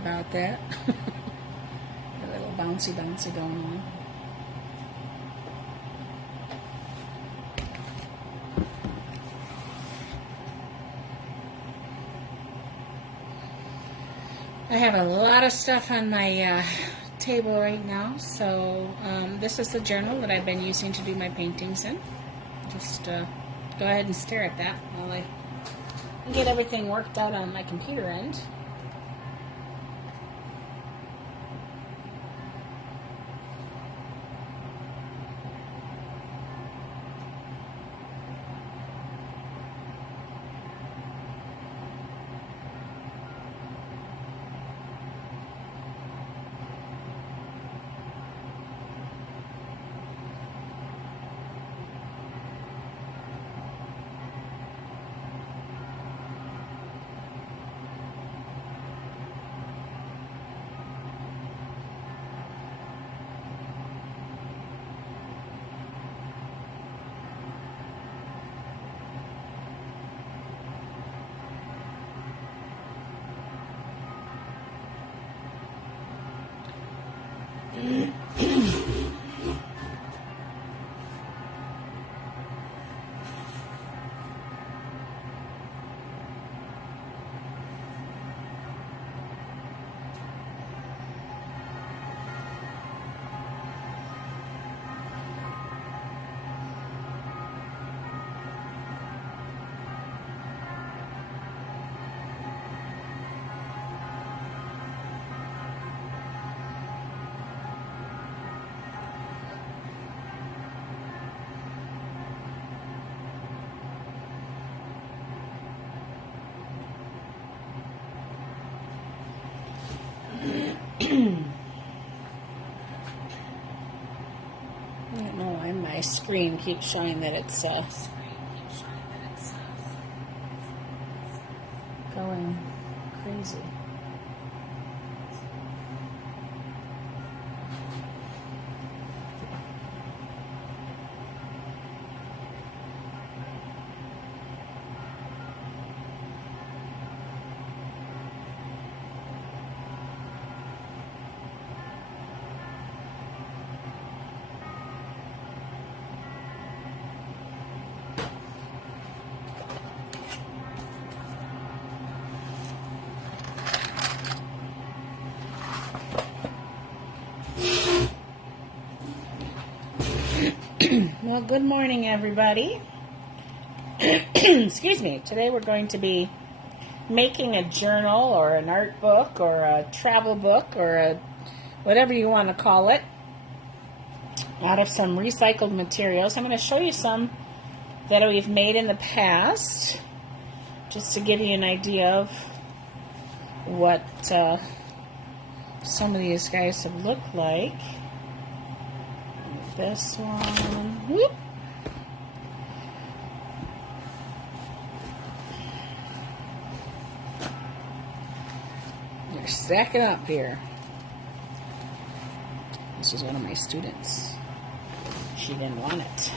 about that. A little bouncy going on. I have a lot of stuff on my table right now, so this is the journal that I've been using to do my paintings in. Just go ahead and stare at that while I get everything worked out on my computer end. I don't know why my screen keeps showing that it's going crazy. Well, good morning, everybody. Excuse me. Today we're going to be making a journal or an art book or a travel book or whatever you want to call it out of some recycled materials. I'm going to show you some that we've made in the past just to give you an idea of what some of these guys have looked like. This one. Whoop. They're stacking up here. This is one of my students. She didn't want it.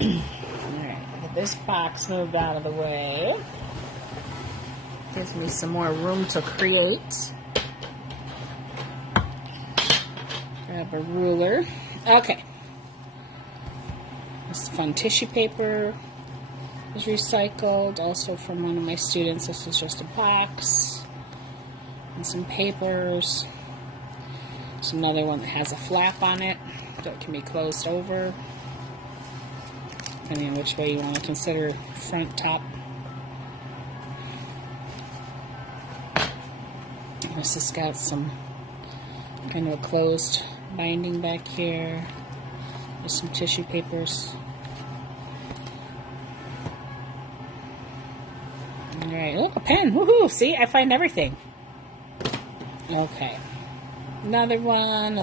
Alright, get this box moved out of the way. Gives me some more room to create. Grab a ruler. Okay. This fun tissue paper is recycled, also from one of my students. This is just a box and some papers. There's another one that has a flap on it that can be closed over, depending on which way you want to consider front, top. This has got some kind of a closed binding back here. There's some tissue papers. Alright, look, a pen. Woohoo! See, I find everything. Okay. Another one.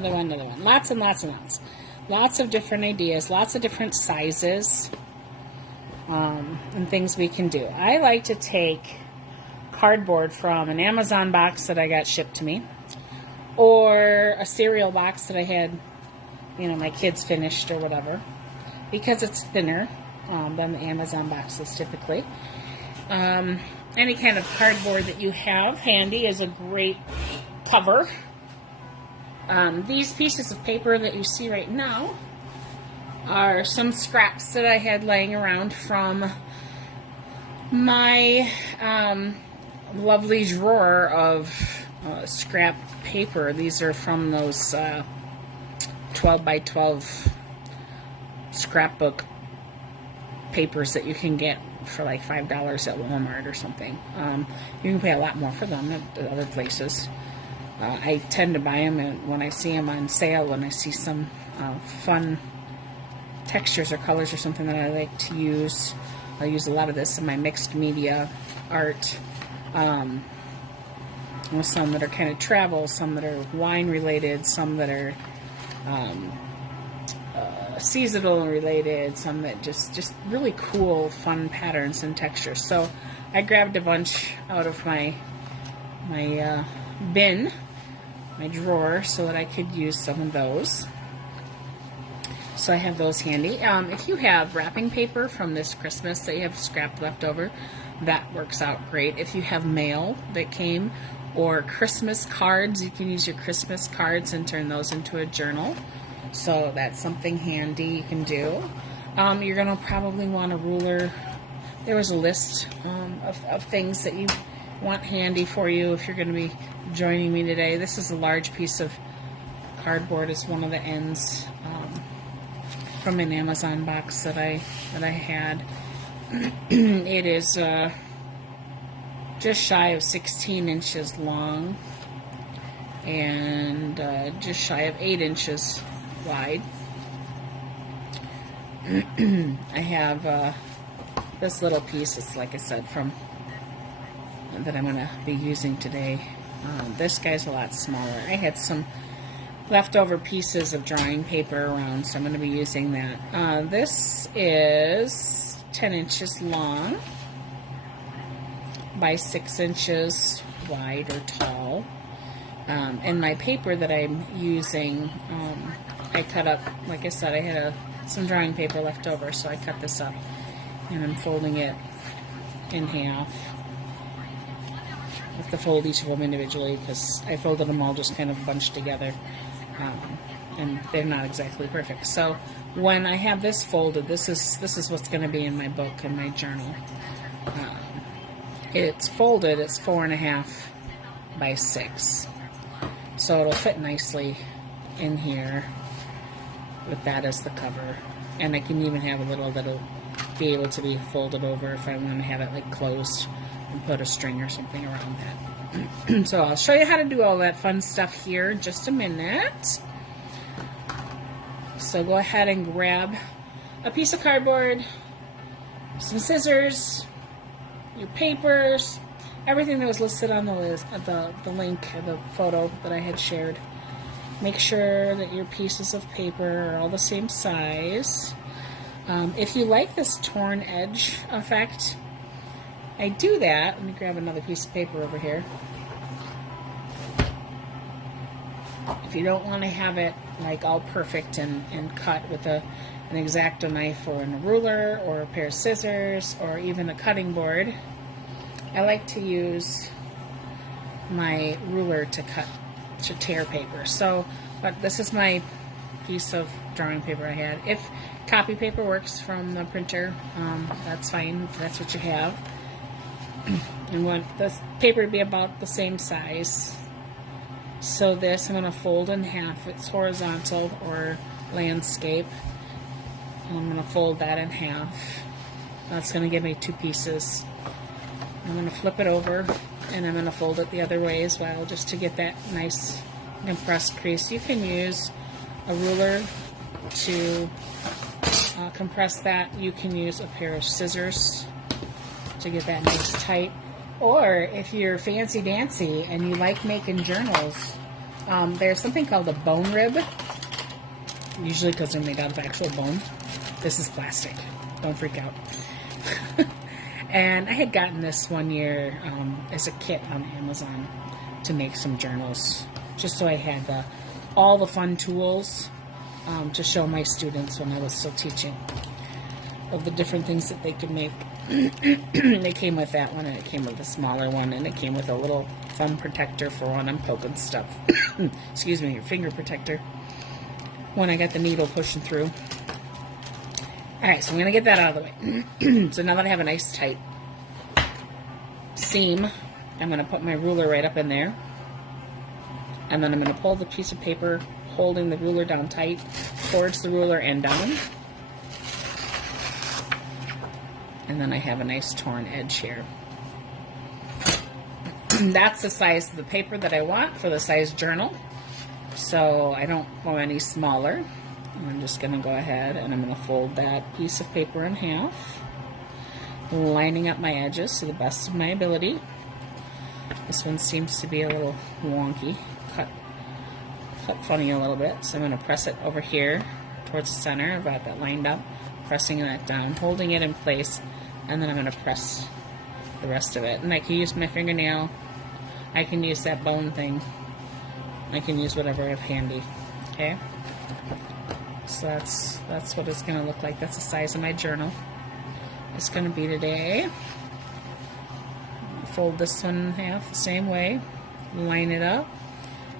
Lots and lots and lots. Lots of different ideas, lots of different sizes, and things we can do. I like to take cardboard from an Amazon box that I got shipped to me, or a cereal box that I had, my kids finished or whatever, because it's thinner than the Amazon boxes typically. And any kind of cardboard that you have handy is a great cover. These pieces of paper that you see right now are some scraps that I had laying around from my lovely drawer of scrap paper. These are from those 12 by 12 scrapbook papers that you can get for like $5 at Walmart or something. You can pay a lot more for them at other places. I tend to buy them when I see them on sale, when I see some fun textures or colors or something that I like to use. I use a lot of this in my mixed media art. With some that are kind of travel, some that are wine related, some that are seasonal related, some that just really cool, fun patterns and textures. So I grabbed a bunch out of my bin, my drawer, so that I could use some of those. So I have those handy. If you have wrapping paper from this Christmas that you have scrap left over, that works out great. If you have mail that came or Christmas cards, you can use your Christmas cards and turn those into a journal. So that's something handy you can do. You're going to probably want a ruler. There was a list of things that you want handy for you if you're going to be joining me today. This is a large piece of cardboard as one of the ends from an Amazon box that I had. It is just shy of 16 inches long and just shy of 8 inches wide. I have this little piece. It's like I said from that I'm going to be using today. This guy's a lot smaller. I had some leftover pieces of drawing paper around, so I'm going to be using that. This is 10 inches long by 6 inches wide or tall. And my paper that I'm using, I cut up, like I said, I had some drawing paper left over, so I cut this up and I'm folding it in half. I have to fold each of them individually because I folded them all just kind of bunched together, and they're not exactly perfect. So when I have this folded, this is what's going to be in my book and my journal. It's folded. It's 4.5 by 6, so it'll fit nicely in here with that as the cover. And I can even have a little that'll be able to be folded over if I want to have it like closed and put a string or something around that. So I'll show you how to do all that fun stuff here in just a minute. So go ahead and grab a piece of cardboard, some scissors, your papers, everything that was listed on the list, the link, the photo that I had shared. Make sure that your pieces of paper are all the same size. If you like this torn edge effect, I do that. Let me grab another piece of paper over here. If you don't want to have it like all perfect and cut with an X-Acto knife or a ruler or a pair of scissors or even a cutting board, I like to use my ruler to tear paper. So, but this is my piece of drawing paper I had. If copy paper works from the printer, that's fine if that's what you have. And want the paper to be about the same size. So this I'm going to fold in half. It's horizontal or landscape. I'm going to fold that in half. That's going to give me two pieces. I'm going to flip it over and I'm going to fold it the other way as well, just to get that nice compressed crease. You can use a ruler to compress that. You can use a pair of scissors to get that nice tight. Or if you're fancy dancy and you like making journals, there's something called a bone rib, usually because they're made out of actual bone. This is plastic. Don't freak out. And I had gotten this one year as a kit on Amazon to make some journals, just so I had all the fun tools to show my students when I was still teaching of the different things that they could make It came with that one, and it came with a smaller one, and it came with a little thumb protector for when I'm poking stuff. Excuse me, your finger protector when I got the needle pushing through. Alright, so I'm going to get that out of the way. So now that I have a nice tight seam, I'm going to put my ruler right up in there. And then I'm going to pull the piece of paper holding the ruler down tight towards the ruler and down. And then I have a nice torn edge here. That's the size of the paper that I want for the size journal. So I don't go any smaller. I'm just going to go ahead and I'm going to fold that piece of paper in half, lining up my edges to the best of my ability. This one seems to be a little wonky, cut funny a little bit, so I'm going to press it over here towards the center. I've got that lined up, pressing that down, holding it in place, and then I'm going to press the rest of it. And I can use my fingernail, I can use that bone thing, I can use whatever I have handy. Okay, so that's what it's going to look like. That's the size of my journal. It's going to be today. Fold this one in half the same way, line it up,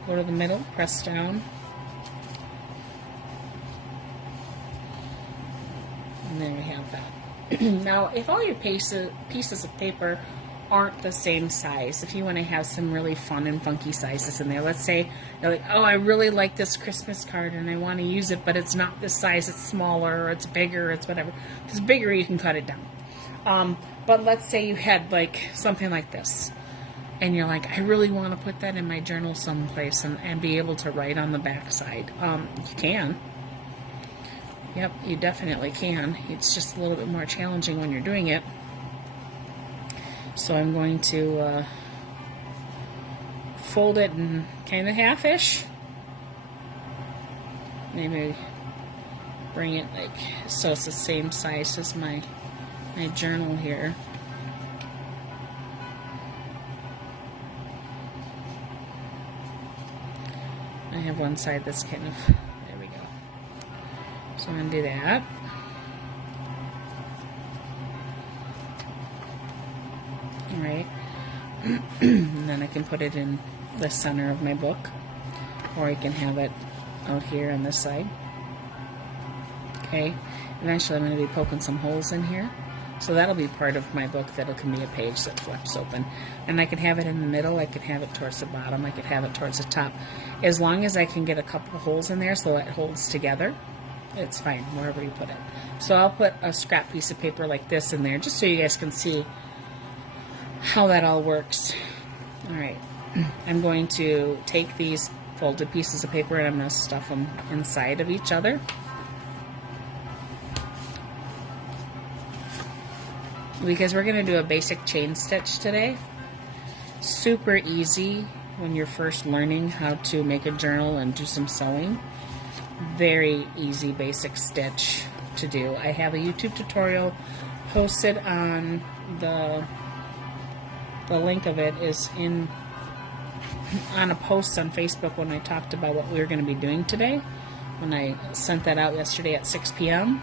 go to the middle, press down, and then we have that. Now, if all your pieces of paper aren't the same size, if you want to have some really fun and funky sizes in there, let's say you're like, oh, I really like this Christmas card and I want to use it, but it's not this size, it's smaller, or it's bigger, or it's whatever. If it's bigger, you can cut it down. But let's say you had like something like this, and you're like, I really want to put that in my journal someplace and be able to write on the back side. You can. Yep, you definitely can. It's just a little bit more challenging when you're doing it. So I'm going to fold it in kind of half-ish. Maybe bring it like so it's the same size as my journal here. I have one side that's kind of, there we go. So I'm going to do that. Alright. And then I can put it in the center of my book, or I can have it out here on this side. Okay. Eventually I'm going to be poking some holes in here. So that'll be part of my book. That'll can be a page that flips open. And I could have it in the middle, I could have it towards the bottom, I could have it towards the top. As long as I can get a couple holes in there so it holds together, it's fine, wherever you put it. So I'll put a scrap piece of paper like this in there, just so you guys can see how that all works. Alright, I'm going to take these folded pieces of paper and I'm going to stuff them inside of each other. Because we're going to do a basic chain stitch today. Super easy when you're first learning how to make a journal and do some sewing. Very easy basic stitch to do. I have a YouTube tutorial posted on the link of it is on a post on Facebook when I talked about what we were going to be doing today, when I sent that out yesterday at 6 p.m.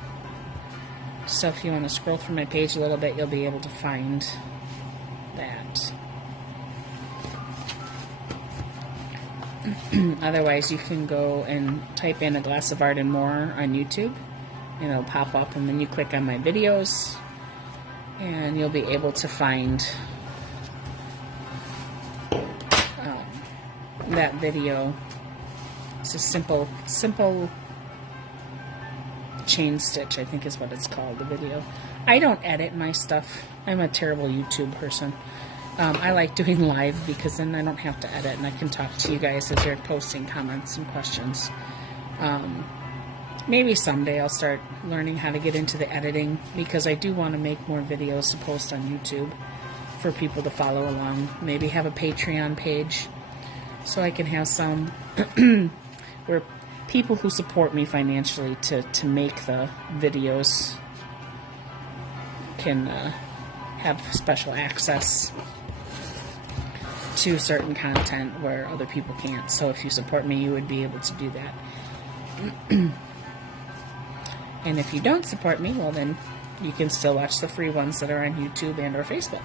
So if you want to scroll through my page a little bit, you'll be able to find that. Otherwise, you can go and type in A Glass of Art and More on YouTube, and it'll pop up, and then you click on my videos, and you'll be able to find that video. It's a simple chain stitch, I think is what it's called, the video. I don't edit my stuff. I'm a terrible YouTube person. I like doing live because then I don't have to edit and I can talk to you guys as you're posting comments and questions. Maybe someday I'll start learning how to get into the editing, because I do want to make more videos to post on YouTube for people to follow along. Maybe have a Patreon page so I can have some where people who support me financially to make the videos can have special access to certain content where other people can't. So if you support me, you would be able to do that. And if you don't support me, well then you can still watch the free ones that are on YouTube and or Facebook.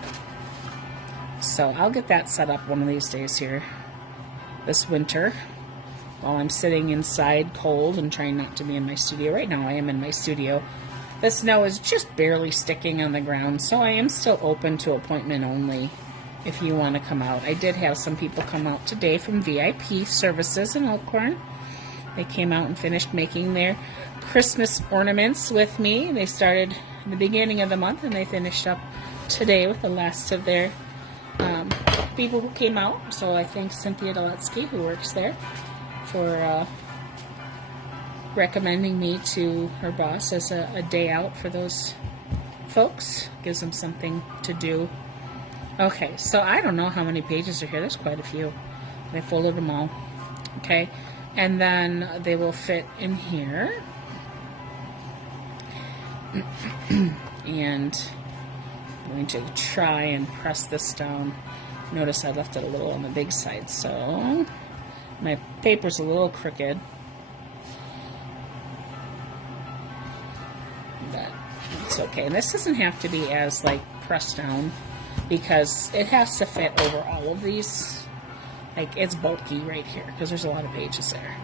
So I'll get that set up one of these days here this winter while I'm sitting inside cold and trying not to be in my studio. Right now I am in my studio. The snow is just barely sticking on the ground, so I am still open to appointment only if you want to come out. I did have some people come out today from VIP Services in Elkhorn. They came out and finished making their Christmas ornaments with me. They started in the beginning of the month and they finished up today with the last of their people who came out. So I thank Cynthia Doletsky, who works there, for recommending me to her boss as a day out for those folks. Gives them something to do. Okay, so I don't know how many pages are here. There's quite a few. I folded them all. Okay, and then they will fit in here. And I'm going to try and press this down. Notice I left it a little on the big side, so my paper's a little crooked. But it's okay. And this doesn't have to be as like pressed down because it has to fit over all of these. Like, it's bulky right here because there's a lot of pages there.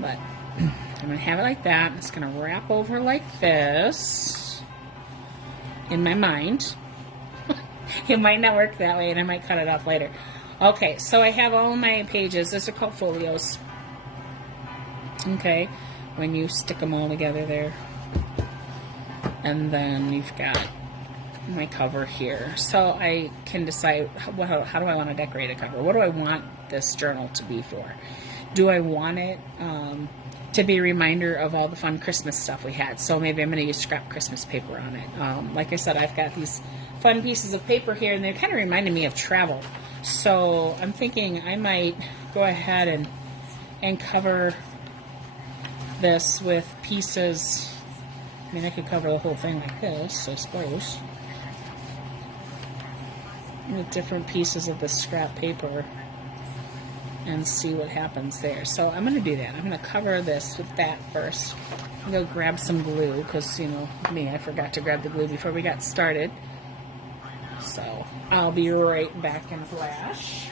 But I'm going to have it like that. It's going to wrap over like this in my mind. It might not work that way, and I might cut it off later. Okay, so I have all my pages. These are called folios. Okay, when you stick them all together there. And then you've got my cover here. So I can decide how do I want to decorate a cover? What do I want this journal to be for? Do I want it to be a reminder of all the fun Christmas stuff we had? So maybe I'm going to use scrap Christmas paper on it. Like I said, I've got these fun pieces of paper here, and they're kind of reminding me of travel. So I'm thinking I might go ahead and cover this with pieces. I mean, I could cover the whole thing like this, I suppose, with different pieces of the scrap paper and see what happens there. So I'm going to do that. I'm going to cover this with that first. I'm going to grab some glue because, you know, me, I forgot to grab the glue before we got started. So I'll be right back in a flash.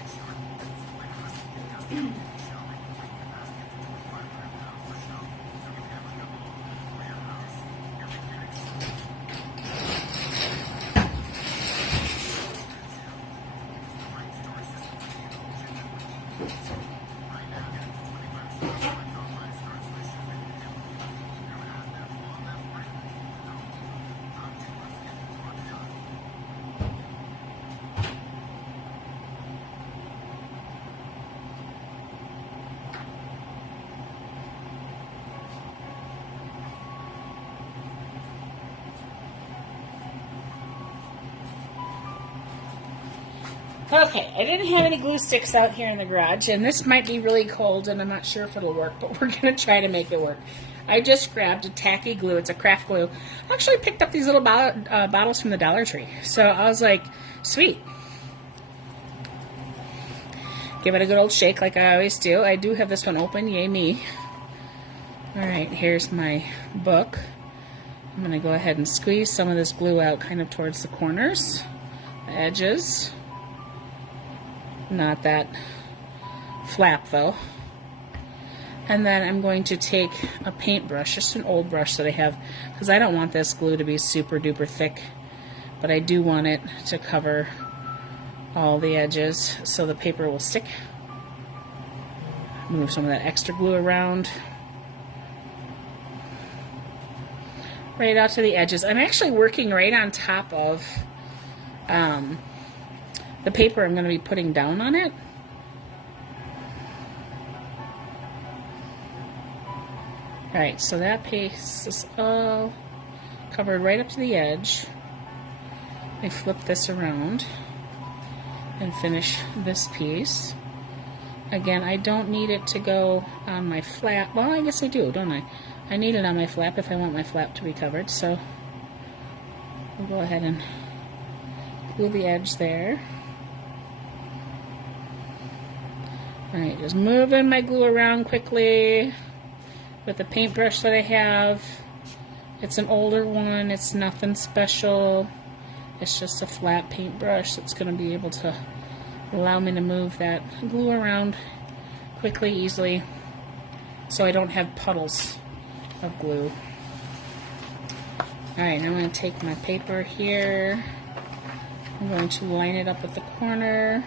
Okay, I didn't have any glue sticks out here in the garage, and this might be really cold, and I'm not sure if it'll work, but we're going to try to make it work. I just grabbed a tacky glue. It's a craft glue. I actually picked up these little bottles from the Dollar Tree, so I was like, sweet. Give it a good old shake like I always do. I do have this one open, yay me. Alright, here's my book. I'm going to go ahead and squeeze some of this glue out kind of towards the corners, the edges. Not that flap though. And then I'm going to take a paintbrush, just an old brush that I have, because I don't want this glue to be super duper thick, but I do want it to cover all the edges so the paper will stick. Move some of that extra glue around. Right out to the edges. I'm actually working right on top of the paper I'm going to be putting down on it. Alright, so that piece is all covered right up to the edge. I flip this around and finish this piece. Again, I don't need it to go on my flap. Well, I guess I do, don't I? I need it on my flap if I want my flap to be covered, so we'll go ahead and glue the edge there. Alright, just moving my glue around quickly with the paintbrush that I have. It's an older one. It's nothing special. It's just a flat paintbrush that's going to be able to allow me to move that glue around quickly, easily, so I don't have puddles of glue. Alright, now I'm going to take my paper here. I'm going to line it up at the corner,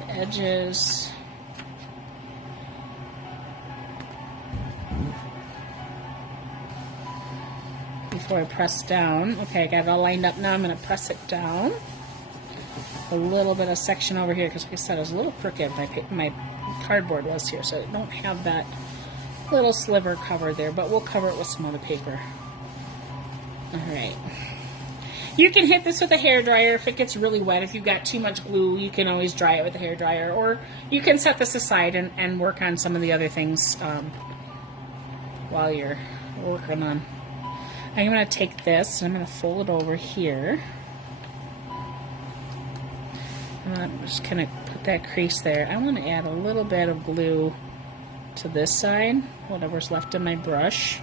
the edges. Before I press down. Okay, I got it all lined up now. I'm going to press it down. A little bit of section over here, because like I said, it was a little crooked. My cardboard was here, so I don't have that little sliver covered there, but we'll cover it with some other paper. Alright. You can hit this with a hairdryer if it gets really wet. If you've got too much glue, you can always dry it with a hairdryer, or you can set this aside and work on some of the other things while you're working on. I'm going to take this and I'm going to fold it over here. I'm just going to put that crease there. I want to add a little bit of glue to this side, whatever's left in my brush.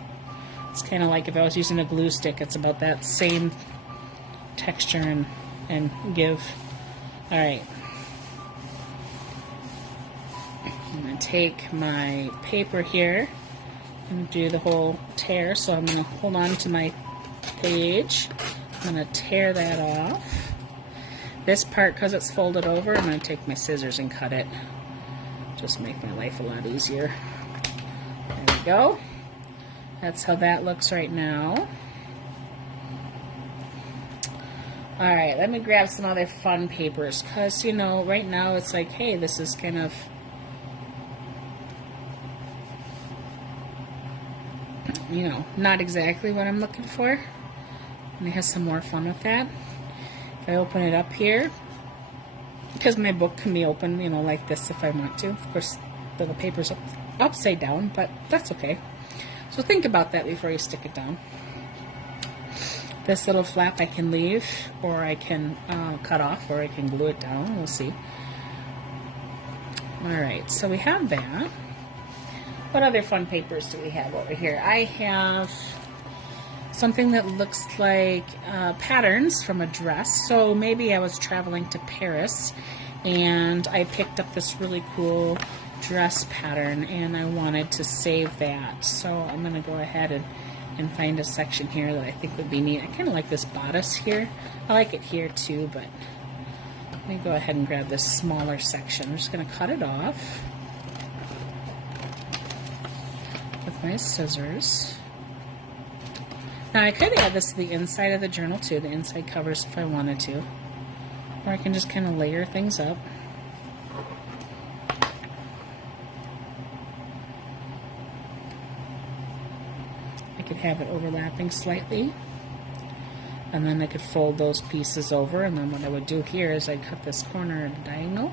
It's kind of like if I was using a glue stick, it's about that same texture and give. Alright. I'm going to take my paper here and do the whole tear, so I'm going to hold on to my page. I'm going to tear that off. This part, because it's folded over, I'm going to take my scissors and cut it. Just make my life a lot easier. There we go. That's how that looks right now. Alright, let me grab some other fun papers, because, you know, right now it's like, hey, this is kind of not exactly what I'm looking for. Let me have some more fun with that. If I open it up here, because my book can be open, like this if I want to. Of course, the paper's upside down, but that's okay. So think about that before you stick it down. This little flap I can leave, or I can cut off, or I can glue it down. We'll see. Alright, so we have that. What other fun papers do we have over here? I have something that looks like patterns from a dress. So maybe I was traveling to Paris and I picked up this really cool dress pattern and I wanted to save that. So I'm going to go ahead and find a section here that I think would be neat. I kind of like this bodice here. I like it here too, but let me go ahead and grab this smaller section. I'm just going to cut it off with my scissors. Now I could add this to the inside of the journal too, the inside covers if I wanted to. Or I can just kind of layer things up. I could have it overlapping slightly. And then I could fold those pieces over, and then what I would do here is I'd cut this corner at a diagonal.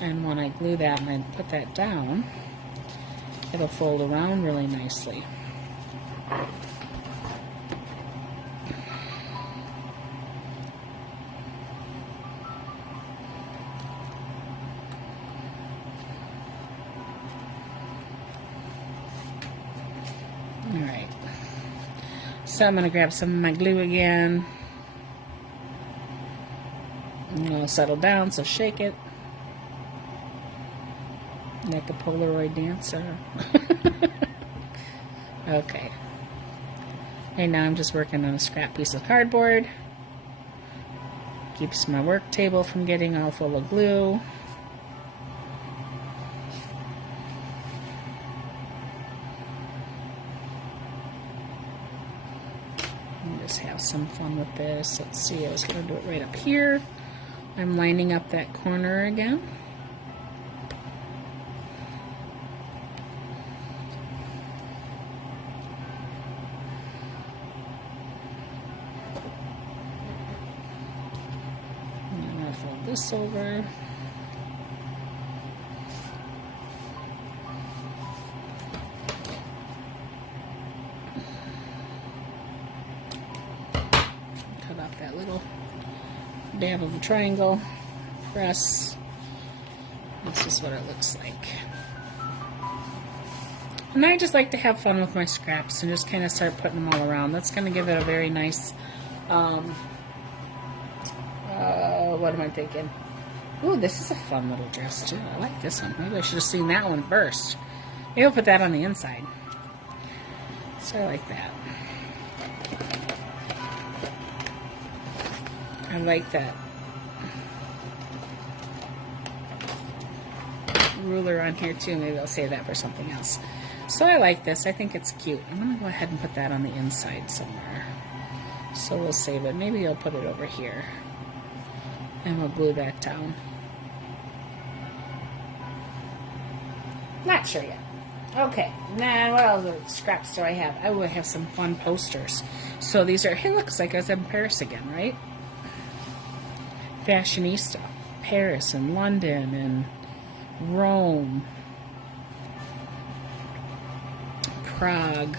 And when I glue that and I put that down, it'll fold around really nicely. Alright, so I'm going to grab some of my glue again. I'm going to settle down, so shake it. Like a Polaroid dancer. Okay. And now I'm just working on a scrap piece of cardboard. Keeps my work table from getting all full of glue. Just have some fun with this. Let's see, I was going to do it right up here. I'm lining up that corner again. Fold this over. Cut off that little dab of a triangle. Press. This is what it looks like. And I just like to have fun with my scraps and just kind of start putting them all around. That's going to give it a very nice, what am I thinking? Ooh, this is a fun little dress too. I like this one. Maybe I should have seen that one first. Maybe I'll put that on the inside. So I like that. I like that ruler on here too. Maybe I'll save that for something else. So I like this. I think it's cute. I'm going to go ahead and put that on the inside somewhere. So we'll save it. Maybe I'll put it over here. And we'll glue that down. Not sure yet. Okay, now what other scraps do I have? I will have some fun posters. So these are, it looks like I was in Paris again, right? Fashionista. Paris and London and Rome. Prague.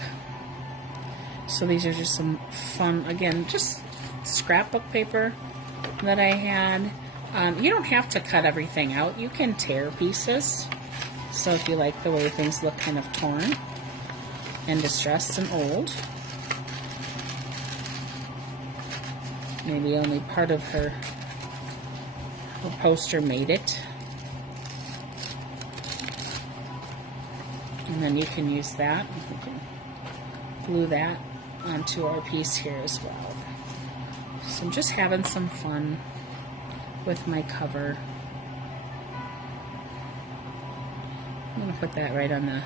So these are just some fun, again, just scrapbook paper that I had. You don't have to cut everything out. You can tear pieces. So if you like the way things look kind of torn and distressed and old, maybe only part of her poster made it. And then you can use that. You can glue that onto our piece here as well. So I'm just having some fun with my cover. I'm going to put that right on the,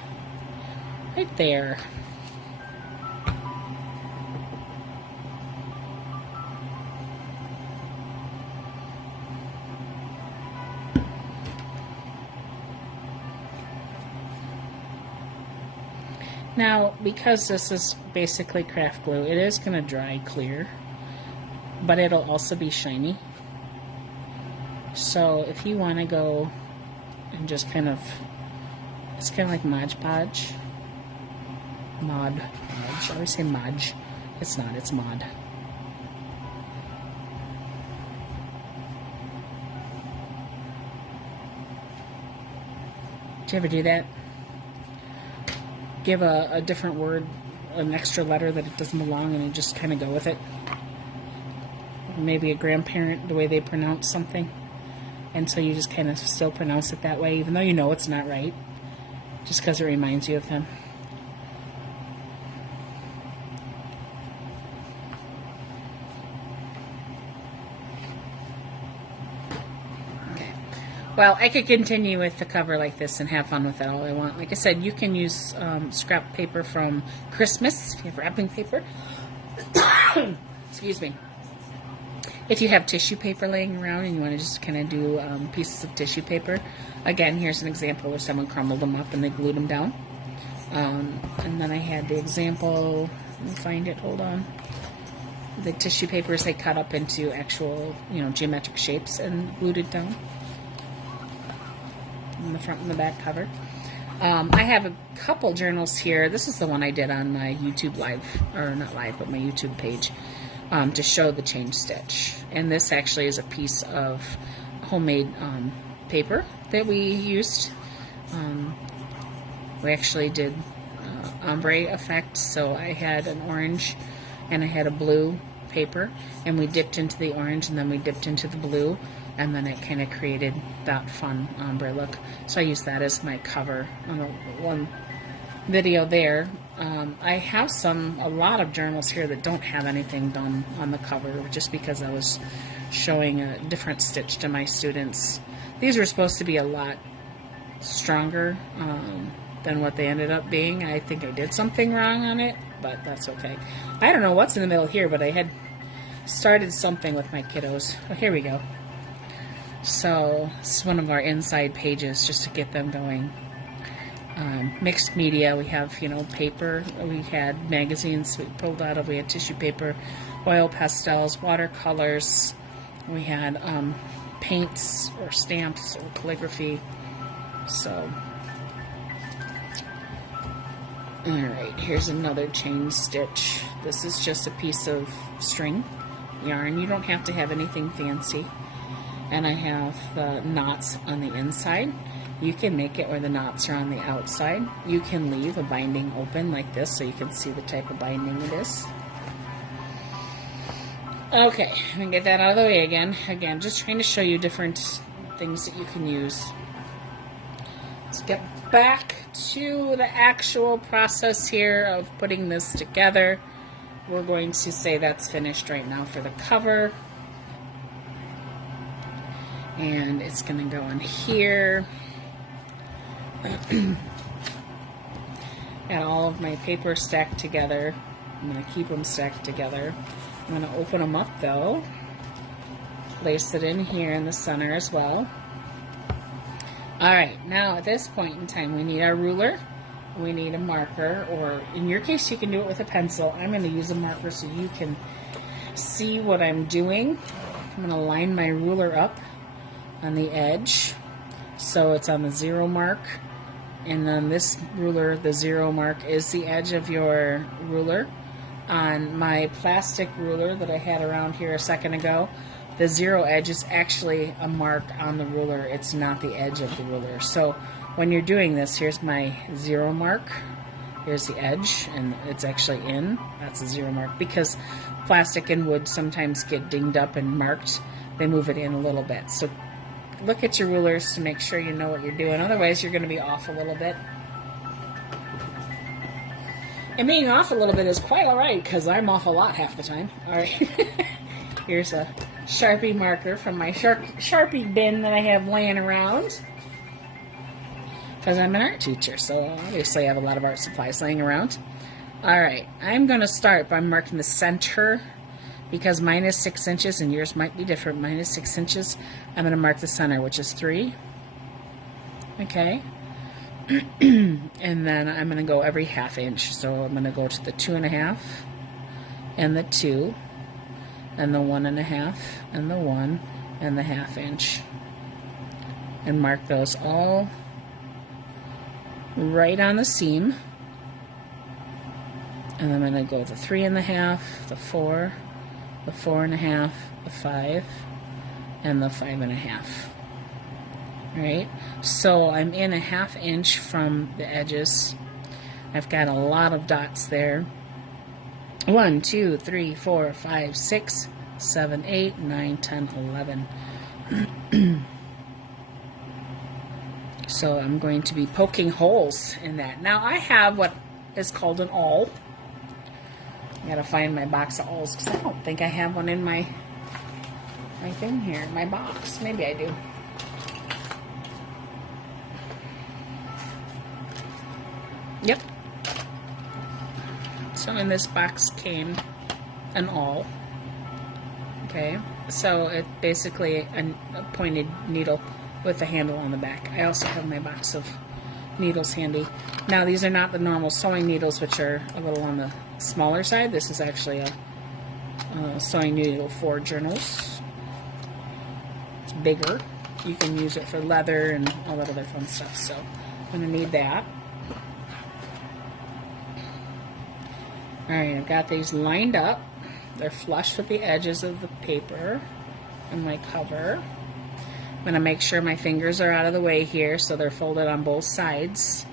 right there. Now, because this is basically craft glue, it is going to dry clear, but it'll also be shiny. So if you want to go and just kind of, it's kind of like Mod Podge. Mod Podge. I always say Modge. It's not, it's Mod. Do you ever do that? Give a different word, an extra letter that it doesn't belong, and you just kind of go with it. Maybe a grandparent, the way they pronounce something. And so you just kind of still pronounce it that way, even though you know it's not right. Just because it reminds you of them. Okay. Well, I could continue with the cover like this and have fun with it all I want. Like I said, you can use scrap paper from Christmas if you have wrapping paper. Excuse me. If you have tissue paper laying around and you want to just kind of do pieces of tissue paper, again, here's an example where someone crumbled them up and they glued them down. And then I had the example, let me find it, hold on. The tissue papers they cut up into actual, geometric shapes and glued it down. In the front and the back cover. I have a couple journals here. This is the one I did on my YouTube live, or not live, but my YouTube page. To show the chain stitch. And this actually is a piece of homemade paper that we used. We actually did ombre effect, so I had an orange and I had a blue paper, and we dipped into the orange and then we dipped into the blue, and then it kind of created that fun ombre look. So I used that as my cover on one video there. I have a lot of journals here that don't have anything done on the cover, just because I was showing a different stitch to my students. These were supposed to be a lot stronger than what they ended up being. I think I did something wrong on it, but that's okay. I don't know what's in the middle here, but I had started something with my kiddos. Oh, here we go. So this is one of our inside pages just to get them going. Mixed media, we have, paper, we had magazines we pulled out of, we had tissue paper, oil pastels, watercolors, we had paints or stamps or calligraphy. So, alright, here's another chain stitch. This is just a piece of string yarn. You don't have to have anything fancy. And I have the knots on the inside. You can make it where the knots are on the outside. You can leave a binding open like this so you can see the type of binding it is. Okay, I'm gonna get that out of the way again. Again, just trying to show you different things that you can use. Let's get back to the actual process here of putting this together. We're going to say that's finished right now for the cover. And it's going to go in here. Got all of my paper stacked together. I'm going to keep them stacked together. I'm going to open them up though. Place it in here in the center as well. Alright, now at this point in time we need our ruler. We need a marker, or in your case you can do it with a pencil. I'm going to use a marker so you can see what I'm doing. I'm going to line my ruler up on the edge so it's on the 0 mark, and then this ruler, the 0 mark, is the edge of your ruler. On my plastic ruler that I had around here a second ago, the 0 edge is actually a mark on the ruler. It's not the edge of the ruler. So when you're doing this, here's my 0 mark. Here's the edge, and it's actually in. That's a 0 mark. Because plastic and wood sometimes get dinged up and marked, they move it in a little bit. So look at your rulers to make sure you know what you're doing. Otherwise, you're going to be off a little bit. And being off a little bit is quite alright, because I'm off a lot half the time. Alright. Here's a Sharpie marker from my Sharpie bin that I have laying around. Because I'm an art teacher, so obviously I have a lot of art supplies laying around. Alright, I'm going to start by marking the center, because mine is 6 inches and yours might be different. Mine is 6 inches. I'm going to mark the center, which is 3. Okay. And then I'm going to go every ½ inch. So I'm going to go to the 2.5 and the 2 and the 1.5 and the 1 and the ½ inch. And mark those all right on the seam. And I'm going to go the 3.5, the 4, the 4.5, the 5, and the 5.5. Alright, so I'm in a ½ inch from the edges. I've got a lot of dots there. 1, 2, 3, 4, 5, 6, 7, 8, 9, 10, 11. So I'm going to be poking holes in that. Now I have what is called an awl. I gotta find my box of awls because I don't think I have one in my thing here, my box. Maybe I do. Yep. So in this box came an awl. Okay, so it basically a pointed needle with a handle on the back. I also have my box of needles handy. Now these are not the normal sewing needles, which are a little on the smaller side. This is actually a sewing needle for journals. It's bigger. You can use it for leather and all that other fun stuff. So I'm going to need that. Alright, I've got these lined up. They're flush with the edges of the paper and my cover. I'm going to make sure my fingers are out of the way here so they're folded on both sides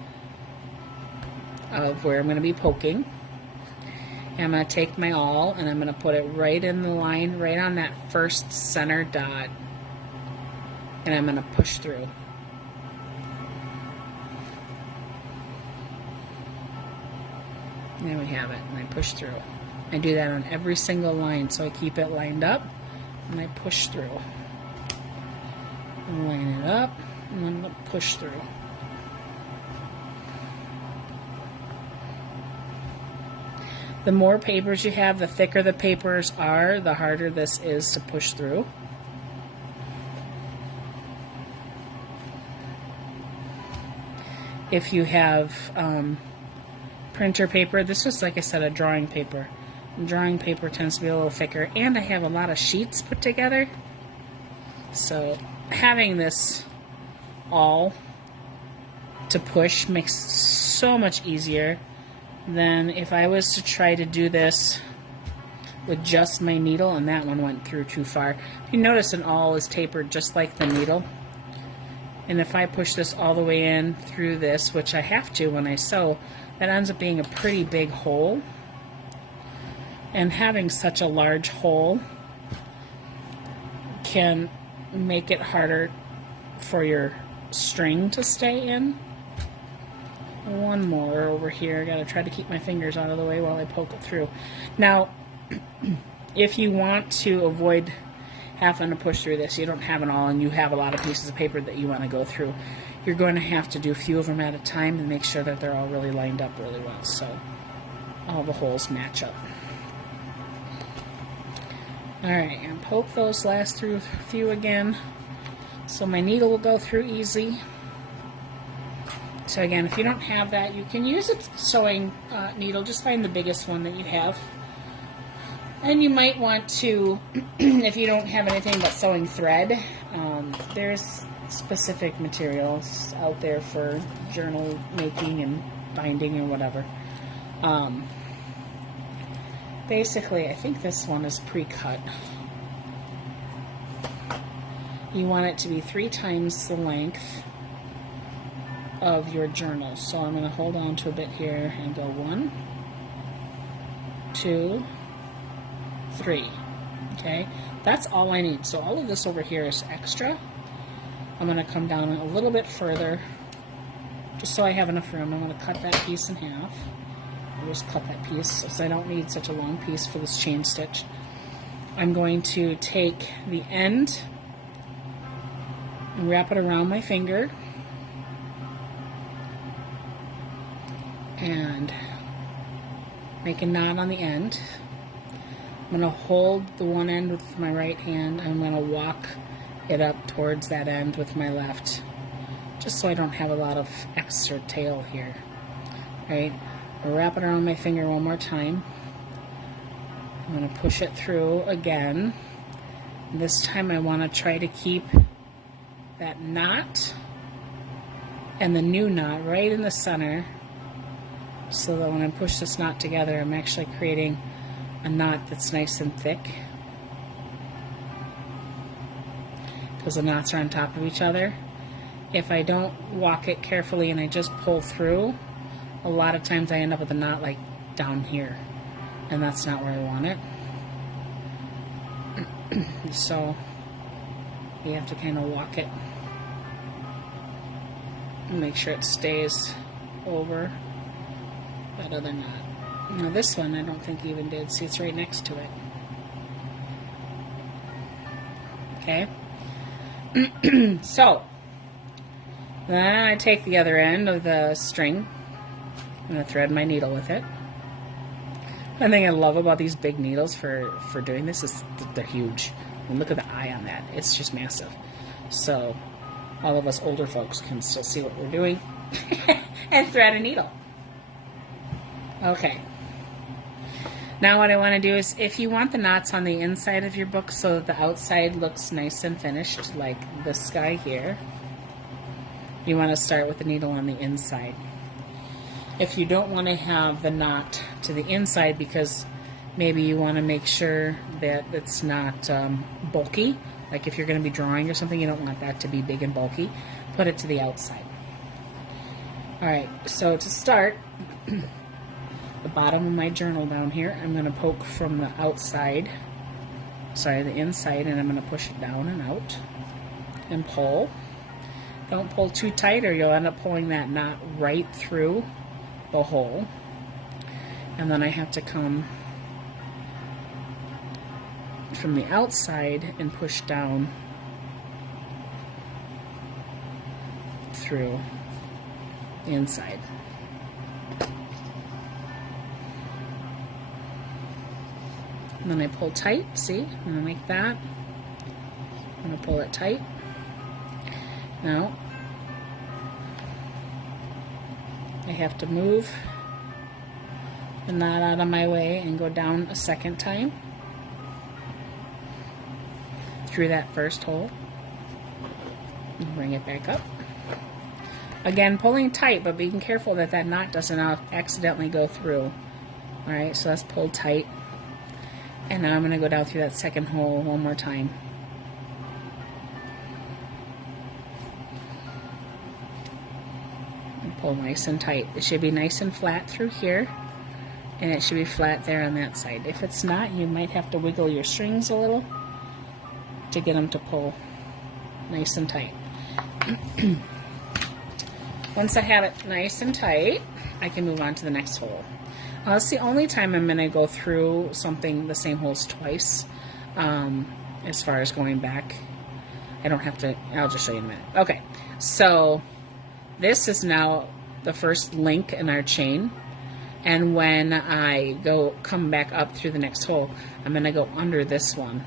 of where I'm going to be poking. And I'm going to take my awl and I'm going to put it right in the line, right on that first center dot. And I'm going to push through. And there we have it, and I push through. I do that on every single line, so I keep it lined up, and I push through. And line it up, and then push through. The more papers you have, the thicker the papers are, the harder this is to push through. If you have printer paper, this was, like I said, a drawing paper. Drawing paper tends to be a little thicker, and I have a lot of sheets put together. So having this all to push makes it so much easier than if I was to try to do this with just my needle, and that one went through too far. If you notice, an awl is tapered just like the needle. And if I push this all the way in through this, which I have to when I sew, that ends up being a pretty big hole. And having such a large hole can make it harder for your string to stay in. One more over here. I gotta try to keep my fingers out of the way while I poke it through. Now, if you want to avoid having to push through this, you don't have it all, and you have a lot of pieces of paper that you want to go through, you're going to have to do a few of them at a time and make sure that they're all really lined up really well, so all the holes match up. Alright, and poke those last through a few again, so my needle will go through easy. So again, if you don't have that, you can use a sewing needle. Just find the biggest one that you have. And you might want to, if you don't have anything but sewing thread, there's specific materials out there for journal making and binding and whatever. Basically, I think this one is pre-cut. You want it to be 3 times the length of your journal. So I'm going to hold on to a bit here and go 1, 2, 3. Okay, that's all I need. So all of this over here is extra. I'm going to come down a little bit further just so I have enough room. I'm going to cut that piece in half. I'll just cut that piece so I don't need such a long piece for this chain stitch. I'm going to take the end and wrap it around my finger and make a knot on the end. I'm going to hold the one end with my right hand. I'm going to walk it up towards that end with my left, just so I don't have a lot of extra tail here. Right? I'll wrap it around my finger one more time. I'm going to push it through again. This time I want to try to keep that knot and the new knot right in the center, so that when I push this knot together, I'm actually creating a knot that's nice and thick, because the knots are on top of each other. If I don't walk it carefully and I just pull through, a lot of times I end up with a knot like down here, and that's not where I want it. So you have to kind of walk it and make sure it stays over that other knot. Now this one I don't think even did. See, it's right next to it. Okay. So then I take the other end of the string. I'm going to thread my needle with it. One thing I love about these big needles for doing this is they're huge. And look at the eye on that. It's just massive. So all of us older folks can still see what we're doing and thread a needle. Okay. Now what I want to do is, if you want the knots on the inside of your book so that the outside looks nice and finished, like this guy here, you want to start with the needle on the inside. If you don't want to have the knot to the inside because maybe you want to make sure that it's not bulky, like if you're going to be drawing or something, you don't want that to be big and bulky, put it to the outside. Alright, so to start, the bottom of my journal down here, I'm going to poke from the outside, sorry, the inside, and I'm going to push it down and out and pull. Don't pull too tight or you'll end up pulling that knot right through the hole. And then I have to come from the outside and push down through the inside. And then I pull tight, see? I'm going to make that. I'm going to pull it tight. Now, I have to move the knot out of my way and go down a second time through that first hole and bring it back up. Again, pulling tight, but being careful that that knot doesn't accidentally go through. Alright, so that's pulled tight. And now I'm going to go down through that second hole one more time. Pull nice and tight. It should be nice and flat through here, and it should be flat there on that side. If it's not, you might have to wiggle your strings a little to get them to pull nice and tight. Once I have it nice and tight, I can move on to the next hole. That's the only time I'm going to go through something, the same holes twice, as far as going back. I don't have to, I'll just show you in a minute. Okay, so this is now the first link in our chain, and when I come back up through the next hole, I'm going to go under this one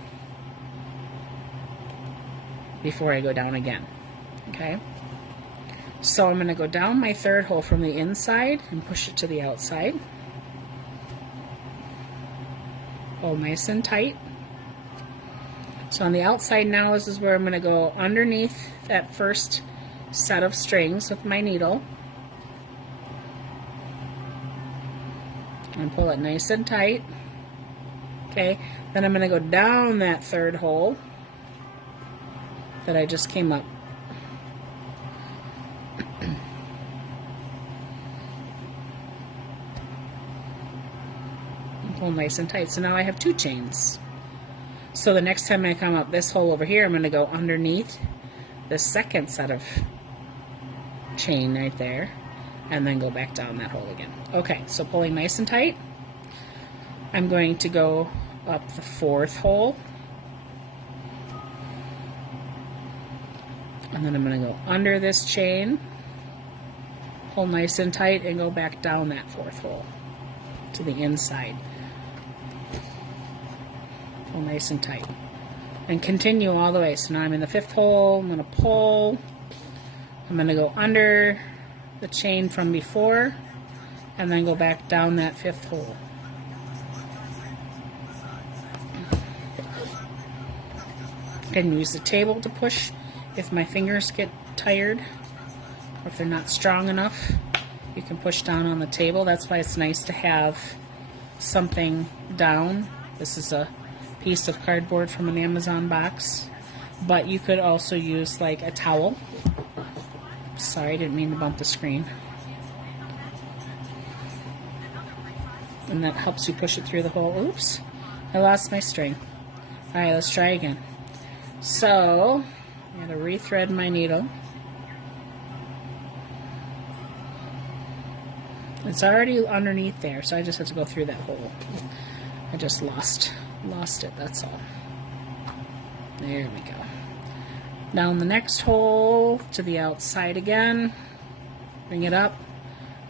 before I go down again. Okay, so I'm going to go down my third hole from the inside and push it to the outside. Pull nice and tight. So on the outside now, this is where I'm going to go underneath that first set of strings with my needle and pull it nice and tight. Okay, then I'm going to go down that third hole that I just came up. And pull nice and tight. So now I have 2 chains. So the next time I come up this hole over here, I'm going to go underneath the second set of chain right there, and then go back down that hole again. Okay, so pulling nice and tight, I'm going to go up the 4th hole, and then I'm going to go under this chain, pull nice and tight, and go back down that 4th hole to the inside. Pull nice and tight, and continue all the way. So now I'm in the 5th hole. I'm going to pull. I'm going to go under the chain from before, and then go back down that 5th hole. And use the table to push if my fingers get tired, or if they're not strong enough. You can push down on the table. That's why it's nice to have something down. This is a piece of cardboard from an Amazon box, but you could also use like a towel. Sorry, I didn't mean to bump the screen. And that helps you push it through the hole. Oops, I lost my string. Alright, let's try again. So, I'm going to rethread my needle. It's already underneath there, so I just have to go through that hole. I just lost it, that's all. There we go. Down the next hole to the outside again. Bring it up.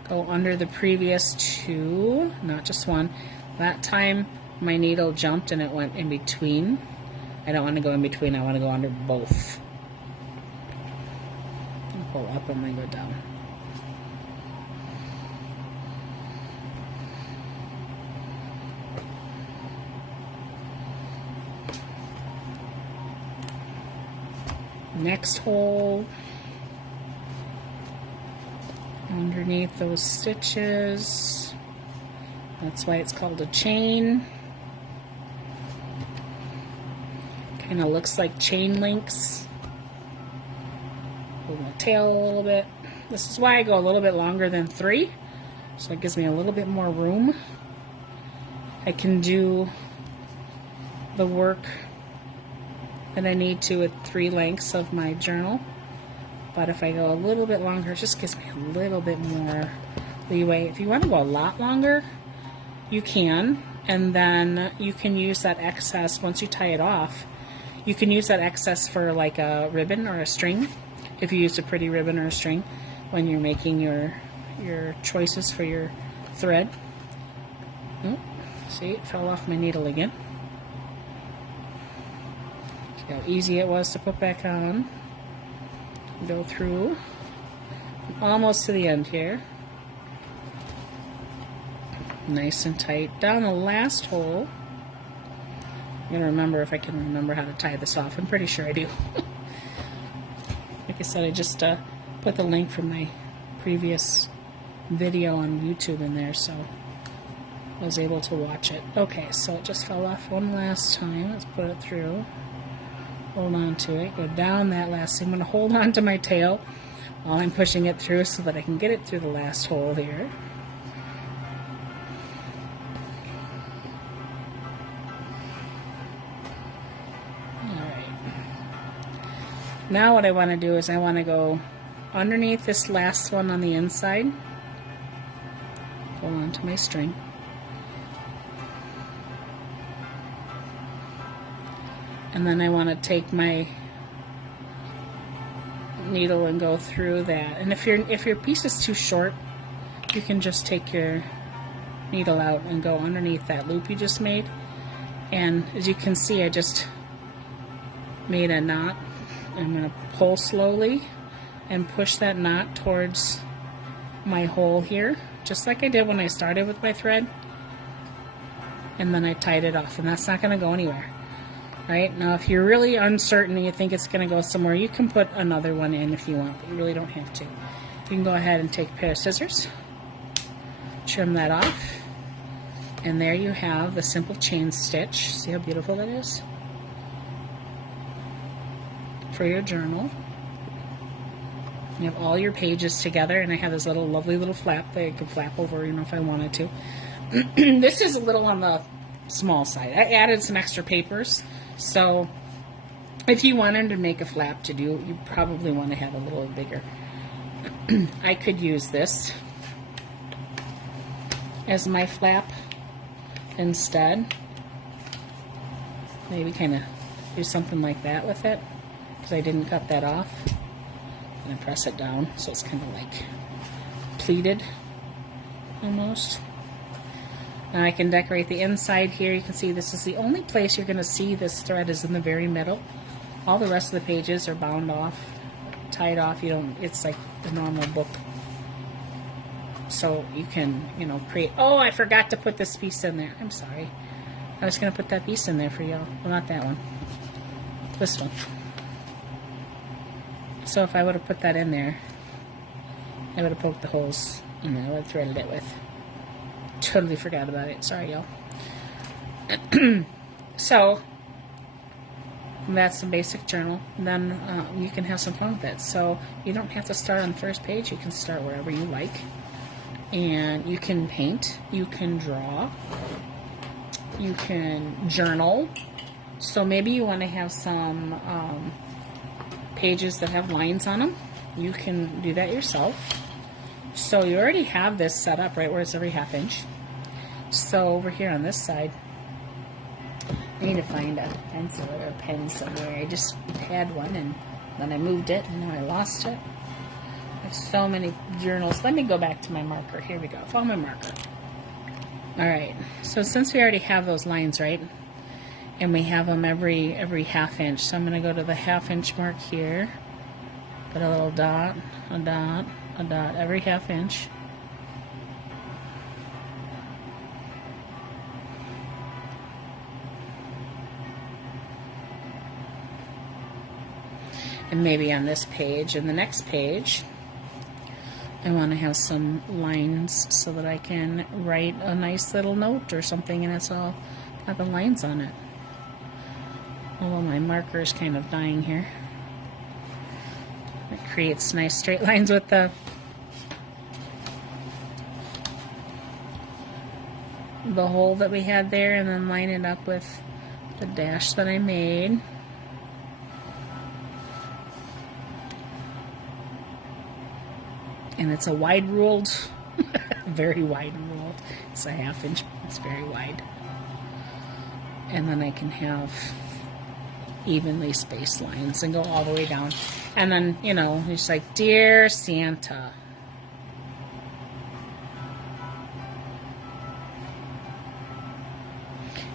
Go under the previous 2, not just 1. That time my needle jumped and it went in between. I don't want to go in between, I want to go under both. And pull up and then go down. Next hole, underneath those stitches, that's why it's called a chain. Kind of looks like chain links. Pull my tail a little bit. This is why I go a little bit longer than 3, so it gives me a little bit more room. I can do the work that I need to with 3 lengths of my journal, but if I go a little bit longer, it just gives me a little bit more leeway. If you want to go a lot longer, you can, and then you can use that excess once you tie it off. You can use that excess for like a ribbon or a string, if you use a pretty ribbon or a string when you're making your choices for your thread. Oh, see, it fell off my needle again. How easy it was to put back on. Go through almost to the end here. Nice and tight. Down the last hole. I'm going to remember if I can remember how to tie this off. I'm pretty sure I do. Like I said, I just put the link from my previous video on YouTube in there, so I was able to watch it. Okay, so it just fell off one last time. Let's put it through. Hold on to it, go down that last thing. I'm going to hold on to my tail while I'm pushing it through so that I can get it through the last hole here. Now what I want to do is I want to go underneath this last one on the inside, pull onto my string, and then I want to take my needle and go through that. And if your piece is too short, you can just take your needle out and go underneath that loop you just made. And as you can see, I just made a knot. I'm going to pull slowly and push that knot towards my hole here, just like I did when I started with my thread. And then I tied it off, and that's not going to go anywhere. Right? Now, if you're really uncertain and you think it's going to go somewhere, you can put another one in if you want, but you really don't have to. You can go ahead and take a pair of scissors, trim that off, and there you have the simple chain stitch. See how beautiful that is? For your journal. You have all your pages together, and I have this little lovely little flap that I could flap over, you know, if I wanted to. This is a little on the small side. I added some extra papers, so if you wanted to make a flap to do, you probably want to have a little bigger. I could use this as my flap instead. Maybe kind of do something like that with it, because I didn't cut that off. And I press it down so it's kind of like pleated almost. Now I can decorate the inside here. You can see this is the only place you're going to see this thread is in the very middle. All the rest of the pages are bound off, tied off. You don't, it's like the normal book. So you can, you know, create, oh, I forgot to put this piece in there. I'm sorry. I was going to put that piece in there for y'all. Well, not that one. This one. So if I would have put that in there, I would have poked the holes and I would have threaded it with. Totally forgot about it. Sorry, y'all. So that's the basic journal. And then you can have some fun with it. So you don't have to start on the first page. You can start wherever you like. And you can paint. You can draw. You can journal. So maybe you want to have some pages that have lines on them. You can do that yourself. So you already have this set up right where it's every 1/2 inch. So over here on this side, I need to find a pencil or a pen somewhere. I just had one and then I moved it and now I lost it. I have so many journals. Let me go back to my marker. Here we go. Follow my marker. Alright, so since we already have those lines, right? And we have them every 1/2 inch. So I'm going to go to the 1/2 inch mark here. Put a little dot, a dot, a dot every 1/2 inch. And maybe on this page and the next page, I want to have some lines so that I can write a nice little note or something, and it's all got the lines on it. Although my marker is kind of dying here. It creates nice straight lines with the hole that we had there, and then line it up with the dash that I made. And it's a wide ruled, very wide ruled. It's a 1/2 inch, it's very wide. And then I can have evenly spaced lines and go all the way down. And then, you know, it's like, Dear Santa.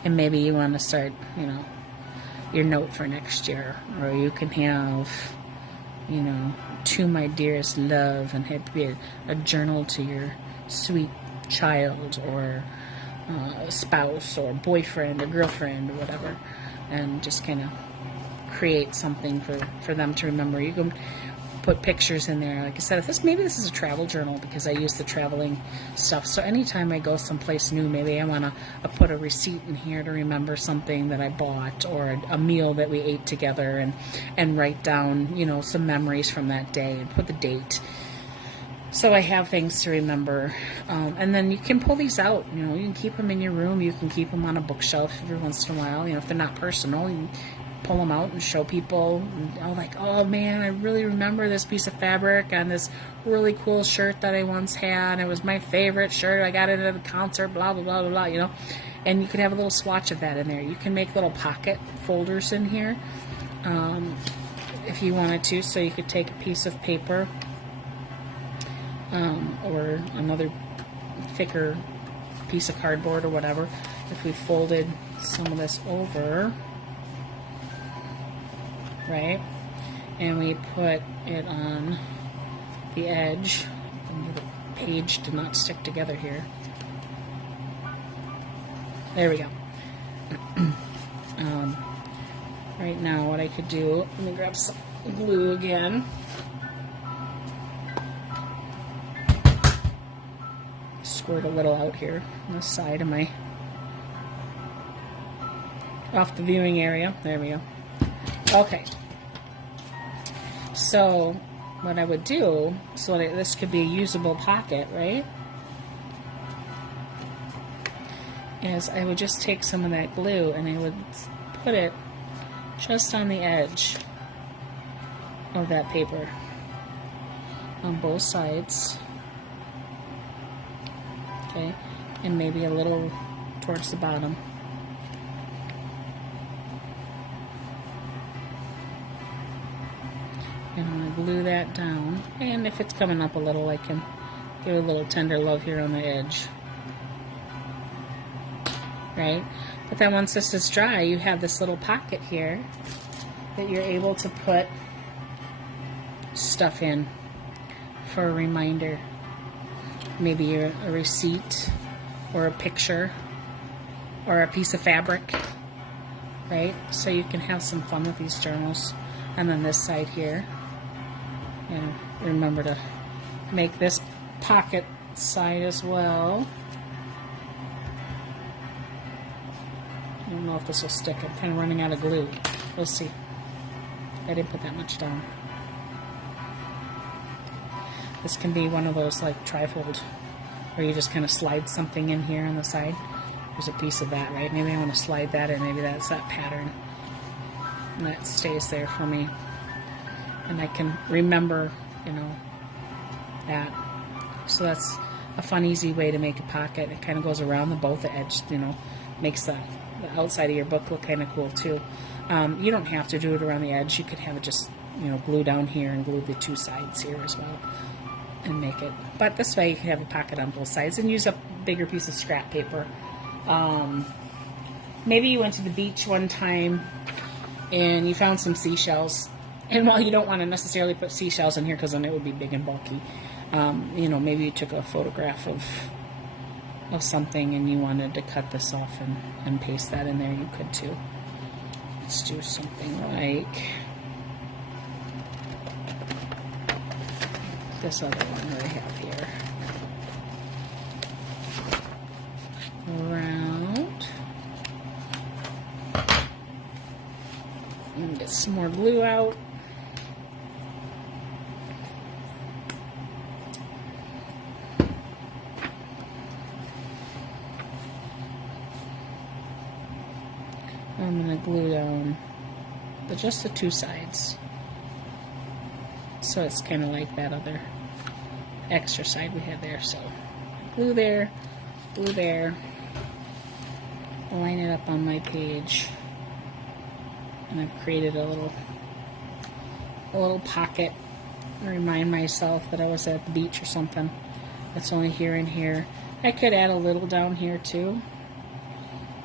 And maybe you want to start, you know, your note for next year. Or you can have, you know, to my dearest love, and have to be a journal to your sweet child or spouse or boyfriend or girlfriend or whatever, and just kind of create something for them to remember. You can put pictures in there. Like I said, maybe this is a travel journal because I use the traveling stuff. So anytime I go someplace new, maybe I want to put a receipt in here to remember something that I bought or a meal that we ate together, and write down, you know, some memories from that day and put the date. So I have things to remember. And then you can pull these out. You know, you can keep them in your room. You can keep them on a bookshelf every once in a while. You know, if they're not personal, you can pull them out and show people. And, like, oh man, I really remember this piece of fabric on this really cool shirt that I once had. It was my favorite shirt. I got it at a concert, blah, blah, blah, blah, blah, you know. And you could have a little swatch of that in there. You can make little pocket folders in here if you wanted to. So you could take a piece of paper or another thicker piece of cardboard or whatever. If we folded some of this over, right, and we put it on the edge, and the page did not stick together here. There we go. Right now what I could do, let me grab some glue again. Squirt a little out here on the side of my, off the viewing area. There we go. Okay. So what I would do, so that this could be a usable pocket, right, is I would just take some of that glue and I would put it just on the edge of that paper on both sides. Okay, and maybe a little towards the bottom. And I'm going to glue that down. And if it's coming up a little, I can give it a little tender love here on the edge. Right? But then once this is dry, you have this little pocket here that you're able to put stuff in for a reminder. Maybe a receipt or a picture or a piece of fabric, right? So you can have some fun with these journals. And then this side here, you know, remember to make this pocket side as well. I don't know if this will stick. I'm kind of running out of glue. We'll see. I didn't put that much down. This can be one of those like trifold where you just kind of slide something in here on the side. There's a piece of that, right? Maybe I want to slide that in. Maybe that's that pattern. And that stays there for me. And I can remember, you know, that. So that's a fun, easy way to make a pocket. It kind of goes around both the edge, you know, makes the outside of your book look kind of cool too. You don't have to do it around the edge. You could have it just, you know, glue down here and glue the two sides here as well and make it. But this way you can have a pocket on both sides and use a bigger piece of scrap paper. Maybe you went to the beach one time and you found some seashells. And while you don't want to necessarily put seashells in here because then it would be big and bulky, you know, maybe you took a photograph of something and you wanted to cut this off and paste that in there, you could too. Let's do something like this other one that I have here. Around. And get some more glue out. I'm going to glue down just the two sides. So it's kind of like that other extra side we had there. So glue there, line it up on my page, and I've created a little pocket to remind myself that I was at the beach or something. That's only here and here. I could add a little down here too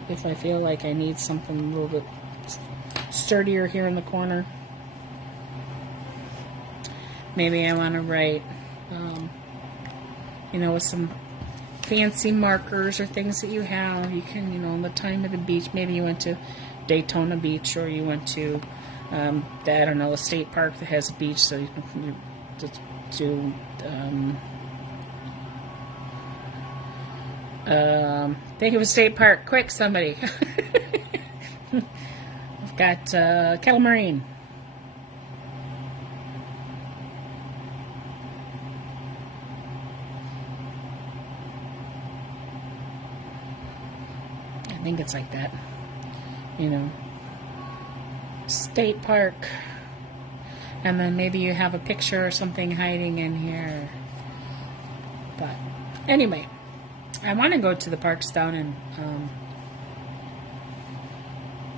if I feel like I need something a little bit sturdier here in the corner. Maybe I want to write, you know, with some fancy markers or things that you have. You can, you know, on the time of the beach, maybe you went to Daytona Beach or you went to I don't know, a state park that has a beach, so you can do think of a state park, quick, somebody. We've got Kettle Moraine. I think it's like that, you know, state park, and then maybe you have a picture or something hiding in here. But anyway, I want to go to the parks down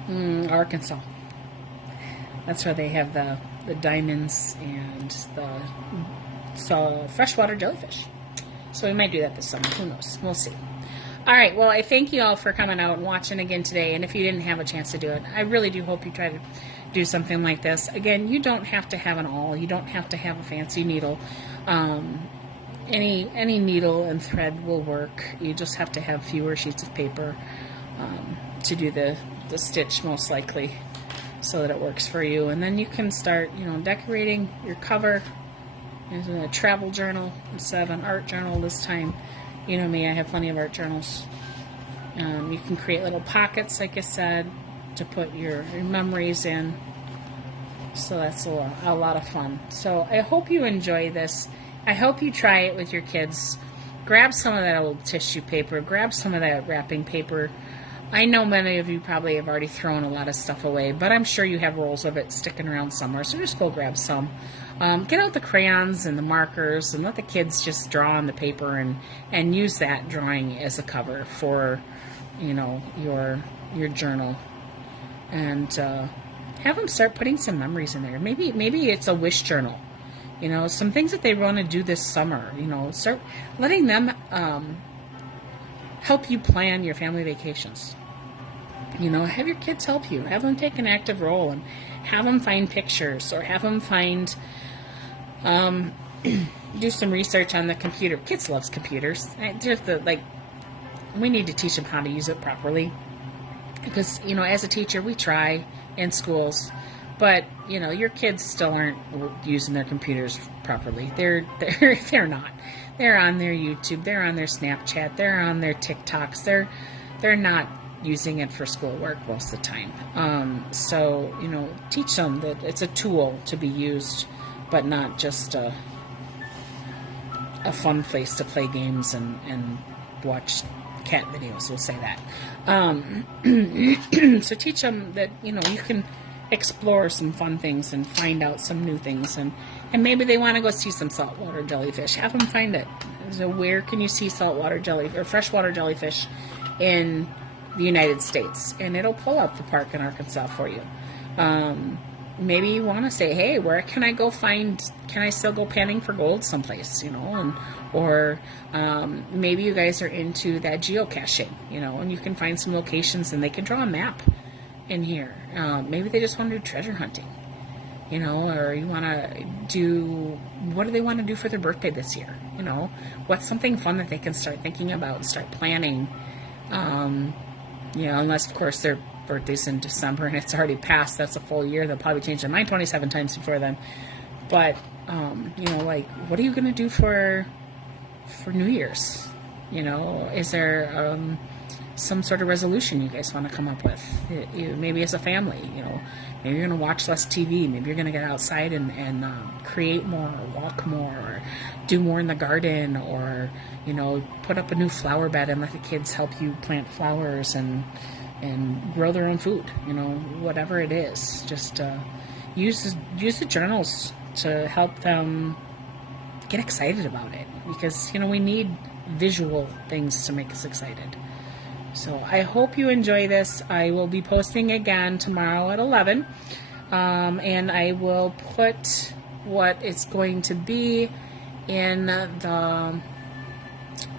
in Arkansas. That's where they have the diamonds and the freshwater jellyfish. So we might do that this summer. Who knows? We'll see. All right, well, I thank you all for coming out and watching again today. And if you didn't have a chance to do it, I really do hope you try to do something like this. Again, you don't have to have an awl. You don't have to have a fancy needle. Any needle and thread will work. You just have to have fewer sheets of paper to do the stitch, most likely, so that it works for you. And then you can start, decorating your cover. There's a travel journal instead of an art journal this time. You know me, I have plenty of art journals. You can create little pockets, like I said, to put your memories in. So that's a lot of fun. So I hope you enjoy this. I hope you try it with your kids. Grab some of that old tissue paper. Grab some of that wrapping paper. I know many of you probably have already thrown a lot of stuff away, but I'm sure you have rolls of it sticking around somewhere, so just go grab some. Get out the crayons and the markers and let the kids just draw on the paper and use that drawing as a cover for, your journal. And have them start putting some memories in there. Maybe it's a wish journal. Some things that they want to do this summer. Start letting them help you plan your family vacations. Have your kids help you. Have them take an active role and have them find pictures or have them find, do some research on the computer. Kids loves computers. We need to teach them how to use it properly. Because, as a teacher, we try in schools, but, your kids still aren't using their computers properly. They're not. They're on their YouTube. They're on their Snapchat. They're on their TikToks. They're not using it for schoolwork most of the time. So, teach them that it's a tool to be used, but not just a fun place to play games and watch cat videos. We'll say that. So teach them that, you can explore some fun things and find out some new things, and maybe they want to go see some saltwater jellyfish. Have them find it. So where can you see saltwater jellyfish or freshwater jellyfish in the United States? And it'll pull up the park in Arkansas for you. Maybe you want to say, hey, where can I still go panning for gold someplace, or maybe you guys are into that geocaching, and you can find some locations and they can draw a map in here. Maybe they just want to do treasure hunting, or you want to do, what do they want to do for their birthday this year? What's something fun that they can start thinking about and start planning, unless, of course, their birthday's in December and it's already passed. That's a full year. They'll probably change their mind 27 times before then. But, what are you going to do for New Year's? Is there some sort of resolution you guys want to come up with? Maybe as a family, maybe you're going to watch less TV. Maybe you're going to get outside and create more, or walk more, or do more in the garden, or, put up a new flower bed and let the kids help you plant flowers and grow their own food, whatever it is. Just use the journals to help them get excited about it, because, we need visual things to make us excited. So I hope you enjoy this. I will be posting again tomorrow at 11, and I will put what it's going to be in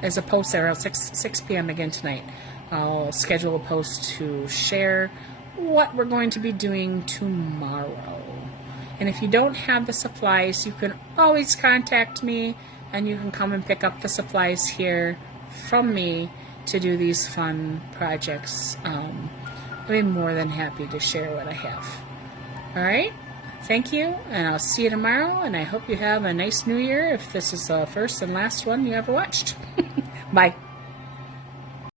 as a post there at 6 p.m. again tonight. I'll schedule a post to share what we're going to be doing tomorrow. And if you don't have the supplies, you can always contact me, and you can come and pick up the supplies here from me to do these fun projects. I'd be more than happy to share what I have. All right. Thank you, and I'll see you tomorrow, and I hope you have a nice new year if this is the first and last one you ever watched. Bye.